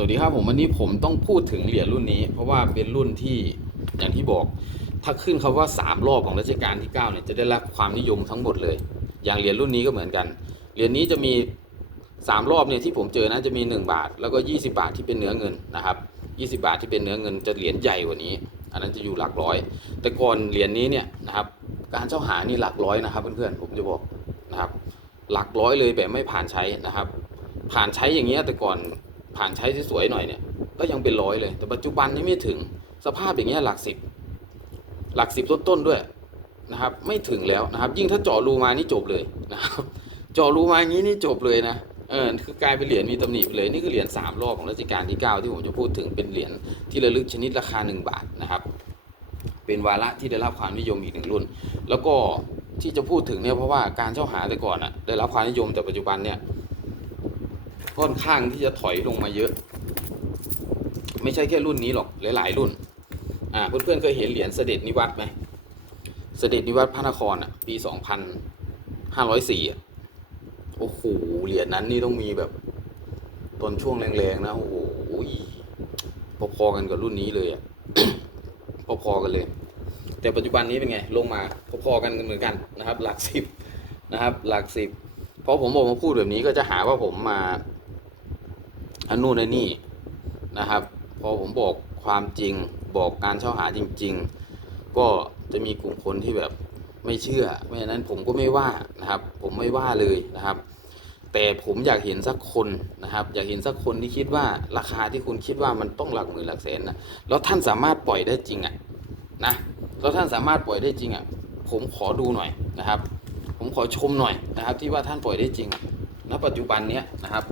สวัสดีครับผมวันนี้ผมต้องพูดถึงเหรียญรุ่นนี้ เพราะว่าเป็นรุ่นที่อย่างที่บอก ถ้าขึ้นคำว่า 3 รอบของรัชกาลที่9เนี่ยจะได้รับความนิยมทั้งหมดเลย อย่างเหรียญรุ่นนี้ก็เหมือนกันเหรียญนี้จะมี 3 รอบเนี่ยที่ผมเจอนะจะมี 1 บาท แล้วก็ 20 บาทที่เป็นเนื้อเงินนะครับ20 บาทที่เป็นเนื้อเงินจะเหรียญใหญ่กว่านี้ อันนั้นจะอยู่หลักร้อย แต่ก่อนเหรียญนี้เนี่ยนะครับการเจ้าหานี่หลักร้อยนะครับเพื่อนๆผมจะบอกนะครับหลักร้อยเลยแบบไม่ผ่านใช้นะครับ ผ่านใช้อย่างเงี้ยแต่ก่อน ผ่านใช้ที่สวยหน่อยเนี่ยก็ยังเป็นร้อยเลย แต่ปัจจุบันนี่ไม่ถึงสภาพอย่างเงี้ยหลักสิบหลักสิบต้นๆด้วยนะครับ ไม่ถึงแล้วนะครับ ยิ่งถ้าเจาะรูมานี่จบเลยนะครับ เจาะรูมาอย่างนี้นี่จบเลยนะเออคือกลายเป็นเหรียญมีตำหนิไปเลยนี่คือเหรียญสามรอบของรัชกาลที่9ที่ผมจะพูดถึงเป็นเหรียญที่ระลึกชนิดราคา1บาทนะครับ เป็นวาระที่ได้รับความนิยมอีกหนึ่งรุ่น แล้วก็ที่จะพูดถึงเนี่ยเพราะว่าการเช่าหาแต่ก่อนอะได้รับความนิยมแต่ปัจจุบันเนี่ย ค่อนข้างที่จะถอยลงมาเยอะ ไม่ใช่แค่รุ่นนี้หรอกหลายๆ รุ่น อ่าเพื่อนๆเคยเห็นเหรียญเสด็จนิวัตไหมเสด็จนิวัตพระนครอะปีสองพันห้าร้อยสี่อะโอ้โหเหรียญนั้นนี่ต้องมีแบบตอนช่วงแรงๆนะโอ้โหพอๆกันกับรุ่นนี้เลยอะพอๆกันเลย แต่ปัจจุบันนี้เป็นไง ลงมาพอๆกันเหมือนกันนะครับ หลักสิบนะครับ หลักสิบเพอผมบอกมาพูดแบบนี้ก็จะหาว่าผมมา อันนู่นอันนี่นะครับ พอผมบอกความจริงบอกการเช่าหาจริง ๆ ก็จะมีกลุ่มคนที่แบบไม่เชื่อไม่ฉะนั้นผมก็ไม่ว่านะครับ ผมไม่ว่าเลยนะครับ แต่ผมอยากเห็นสักคนนะครับ อยากเห็นสักคนที่คิดว่าราคาที่คุณคิดว่ามันต้องหลักหมื่นหลักแสนนะแล้วท่านสามารถปล่อยได้จริงอะนะแล้วท่านสามารถปล่อยได้จริงอะผมขอดูหน่อยนะครับ ผมขอชมหน่อยนะครับ ที่ว่าท่านปล่อยได้จริงอะณปัจจุบันเนี้ยนะครับ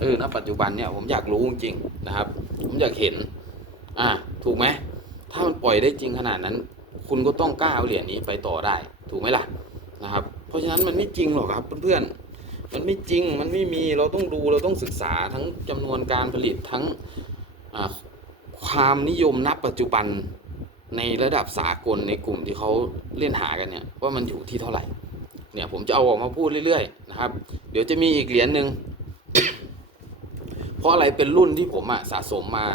เออณปัจจุบันเนี้ยผมอยากรู้จริงๆนะครับ ผมอยากเห็น อ่า ถูกไหมถ้ามันปล่อยได้จริงขนาดนั้น คุณก็ต้องกล้าเอาเหรียญนี้ไปต่อได้ ถูกไหมล่ะนะครับ เพราะฉะนั้นมันไม่จริงหรอกครับเพื่อนๆมันไม่จริงมันไม่มีเราต้องดูเราต้องศึกษาทั้งจำนวนการผลิตทั้งความนิยมณปัจจุบันในระดับสากลในกลุ่มที่เขาเล่นหากันเนี่ยว่ามันอยู่ที่เท่าไหร่เนี่ยผมจะเอาออกมาพูดเรื่อยๆนะครับ เดี๋ยวจะมีอีกเหรียญหนึ่ง เพราะอะไรเป็นรุ่นที่ผมอะสะสมมา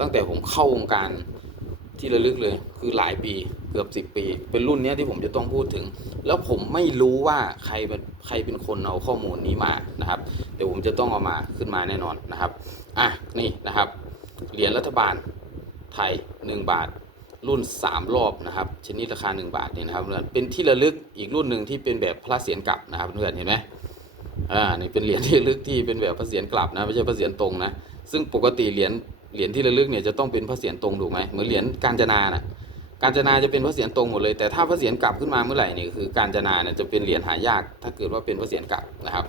ตั้งแต่ผมเข้าวงการที่ระลึกเลย คือหลายปีเกือบสิบปี เป็นรุ่นเนี้ยที่ผมจะต้องพูดถึง แล้วผมไม่รู้ว่าใครเป็นใครเป็นคนเอาข้อมูลนี้มานะครับเดี๋ยวผมจะต้องเอามาขึ้นมาแน่นอนนะครับอะนี่นะครับเหรียญรัฐบาลไทย 1 บาท รุ่น 3 รอบนะครับชนิดราคา 1 บาทเนี่ยนะครับเพื่อนเป็นที่ระลึกอีกรุ่นหนึ่งที่เป็นแบบพระเศียรกลับนะครับเพื่อนเห็นไหม อ่านี่เป็นเหรียญที่ระลึกที่เป็นแบบพระเศียรกลับนะไม่ใช่พระเศียรตรงนะซึ่งปกติเหรียญเหรียญที่ระลึกเนี่ยจะต้องเป็นพระเศียรตรงถูกไหมเหมือนเหรียญกาญจนาน่ะกาญจนาจะเป็นพระเศียรตรงหมดเลยแต่ถ้าพระเศียรกลับขึ้นมาเมื่อไหร่นี่คือ การจนาเนี่ยจะเป็นเหรียญหายาก ถ้าเกิดว่าเป็นพระเศียรกลับนะครับ